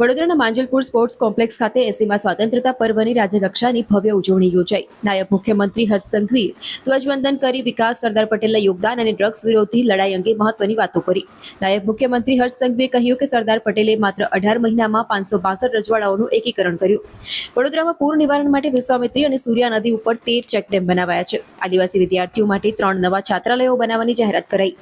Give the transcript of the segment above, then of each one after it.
વડોદરાના Manjalpur sports complex ખાતે 80મા સ્વાતંત્ર્યતા પર્વની રાજ્યકક્ષાની ભવ્ય ઉજવણી યોજાઈ. નાયબ મુખ્યમંત્રી હર્ષ સંઘવીએ ધ્વજવંદન કરી વિકાસ, સરદાર પટેલના યોગદાન અને ડ્રગ્સ વિરોધી લડાઈ અંગે મહત્વની વાતો કરી. નાયબ મુખ્યમંત્રી હર્ષ સંઘવીએ કહ્યું કે સરદાર પટેલે માત્ર 18 મહિનામાં 562 રજવાડાઓનું એકીકરણ કર્યું. વડોદરામાં પૂર નિવારણ માટે વિશ્વામિત્રી અને સૂર્યા નદી ઉપર 13 ચેકડેમ બનાવાયા છે. આદિવાસી વિદ્યાર્થીઓ માટે 3 નવા છાત્રાલયો બનાવવાની જાહેરાત કરાઈ.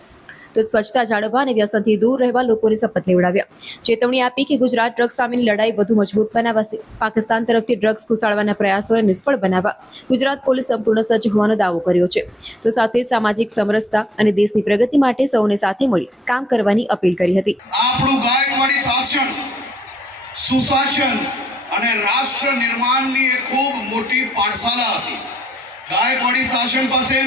તો સ્વચ્છતા જાળવવા અને વ્યસનથી દૂર રહેવા લોકોને શપથ લેવડાવ્યા. ચેતવણી આપી કે ગુજરાત ડ્રગ્સ સામેની લડાઈ વધુ મજબૂત બનાવશે. પાકિસ્તાન તરફથી ડ્રગ્સ ઘુસાડવાના પ્રયાસોને નિષ્ફળ બનાવવા ગુજરાત પોલીસ સંપૂર્ણ સજ્જ હોવાનો દાવો કર્યો છે. તો સાથે સામાજિક સમરસતા અને દેશની પ્રગતિ માટે સૌને સાથે મળી કામ કરવાની અપીલ કરી હતી. આપણું ગાયકવાડી શાસન, સુશાસન અને રાષ્ટ્ર નિર્માણની એક ખૂબ મોટી પાઠશાળા હતી. ગાયકવાડી શાસન પાસે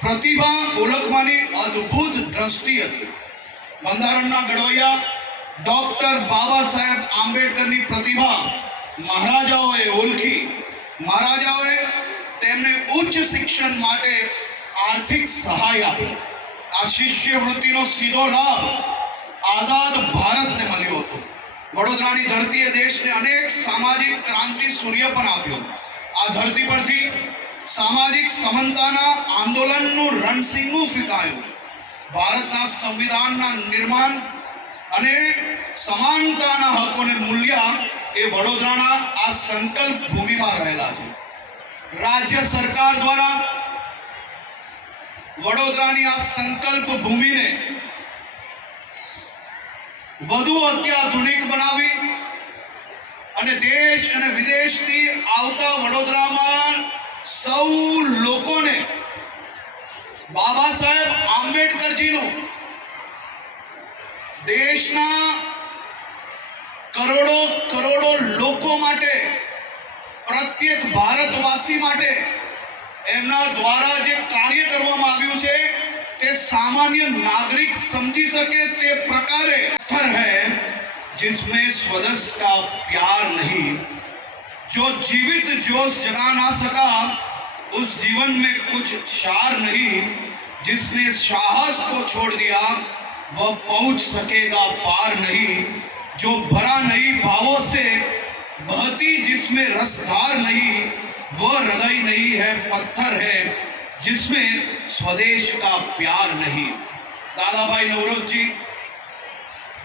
પ્રતિભા ઓળખવાની અદ્ભુત દ્રષ્ટિ હતી. બંધારણના ઘડવૈયા ડોક્ટર બાબા સાહેબ આંબેડકરની પ્રતિભા મહારાજાઓએ ઓળખી. મહારાજાઓએ તેમને ઉચ્ચ શિક્ષણ માટે આર્થિક સહાય આપી. આ શિષ્યવૃત્તિનો સીધો લાભ આઝાદ ભારતને મળ્યો હતો. વડોદરાની ધરતીએ દેશને અનેક સામાજિક ક્રાંતિ સૂર્ય પણ આપ્યો. આ ધરતી પરથી સામાજિક સમાનતાના આંદોલનનું રણસિંગું ફૂંકાયું. ભારતના સંવિધાનના નિર્માણ અને સમાનતાના હકોને મૂલ્ય એ વડોદરાના આ સંકલ્પ ભૂમિમાં રહેલા છે. રાજ્ય સરકાર દ્વારા વડોદરાની આ સંકલ્પ ભૂમિને વધુ અત્યાધુનિક બનાવી અને દેશ અને વિદેશથી આવતા વડોદરામાં સૌ લોકોને બાબા સાહેબ આંબેડકરજીનો દેશના કરોડો લોકો માટે, પ્રત્યેક ભારતવાસી માટે એમના દ્વારા જે કાર્ય કરવામાં આવ્યું છે તે સામાન્ય નાગરિક સમજી શકે તે પ્રકારે પથ્થર है जिसमें स्वदेश का प्यार नहीं, जो जीवित जोश जगा ना सका उस जीवन में कुछ शार नहीं, जिसने साहस को छोड़ दिया वह पहुंच सकेगा पार नहीं, जो भरा नहीं भावों से बहती जिसमें रसधार नहीं, वह हृदय नहीं है पत्थर है जिसमें स्वदेश का प्यार नहीं. દાદાભાઈ નવરોજી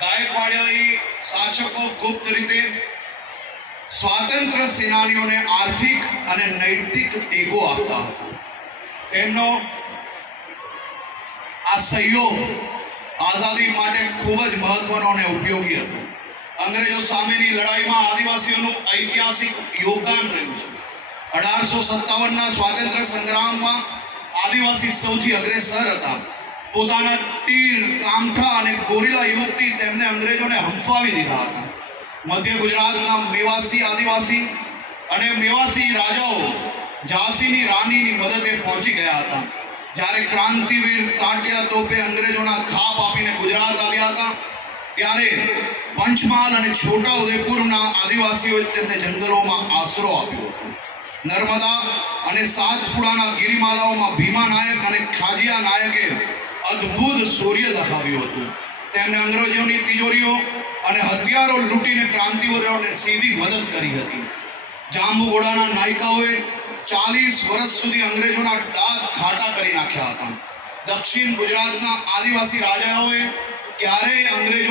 ગાયકવાડી શાસકો ગુપ્ત રીતે સ્વાતંત્ર્ય સેનાનીઓને આર્થિક અને નૈતિક ટેકો આપતા હતા. તેમનો આ સહયોગ આઝાદી માટે ખૂબ જ મહત્વનો અને ઉપયોગી હતો. અંગ્રેજો સામેની લડાઈમાં આદિવાસીઓનું ઐતિહાસિક યોગદાન રહ્યું છે. 1857ના સ્વાતંત્ર્ય સંગ્રામમાં આદિવાસી સૌથી અગ્રેસર હતા. પોતાના તીર, કામઠા અને ગોરીલા યુગથી તેમને અંગ્રેજોને હંફાવી દીધા હતા. મધ્ય ગુજરાતના મેવાસી આદિવાસી અને મેવાસી રાજાઓ ઝાંસીની રાણીની મદદે પહોંચી ગયા હતા. જ્યારે ક્રાંતિવીર તાત્યા તોપે અંગ્રેજોના થાપ આપીને ગુજરાત આવ્યા હતા ત્યારે પંચમહાલ અને છોટા ઉદેપુરના આદિવાસીઓએ તેમને જંગલોમાં આશરો આપ્યો હતો. નર્મદા અને સાતપુડાના ગિરિમાલાઓમાં ભીમા નાયક અને ખાજિયા નાયકે અદ્ભુત શૌર્ય દેખાવ્યું હતું. તેમણે અંગ્રેજોની તિજોરીઓ અને હથિયારો લૂંટીને ક્રાંતિવીરોને સીધી મદદ કરી હતી. જાંબુઘોડાના નાયકોએ 40 વર્ષ સુધી અંગ્રેજોના દાંત ખાટા કરી નાખ્યા હતા. દક્ષિણ ગુજરાતના આદિવાસી રાજાઓએ ક્યારેય અંગ્રેજોને